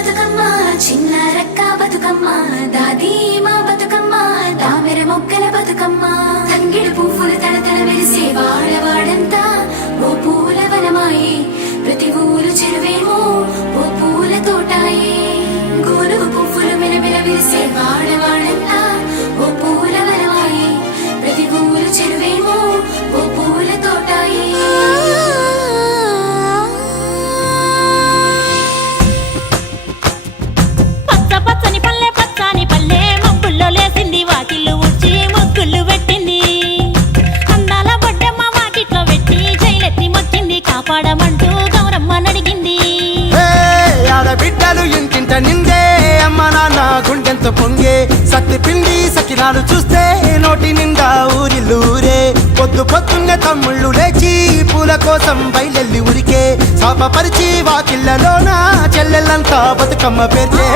బతుకమ్మ చిన్న రక్క బతుకమ్మ దాది మా బతుకమ్మ దామెర మొక్కల బతుకమ్మ తంగిడు పువ్వులు తడతడ వెలిసే వాడవాడంతా ఓ పూల వనమాయే ప్రతి ఊరు చెరువేమో ఓ పూల తోటాయే గోలుగు పువ్వులు మెలమెల విరిసే వాడవాడంతా ఓ పూల వనమాయే ప్రతి ఊరు చెరువేమో ఓ పూల తోటాయే పాడమంటూ గౌరమ్మ నడిగింది ఆడబిడ్డలు ఇంటింట నిందే అమ్మ నాన్న గుండెంతో పొంగే సత్తి పిండి సకినాలు చూస్తే నోటి నిండా ఊరిల్లూరే పొద్దు పొద్దున్నే తమ్ముళ్ళు లేచి పూల కోసం బయలెల్లి ఉరికే శాపపరిచి వాకిళ్లలోన చెల్లెళ్ళంతా బతుకమ్మ పేర్చే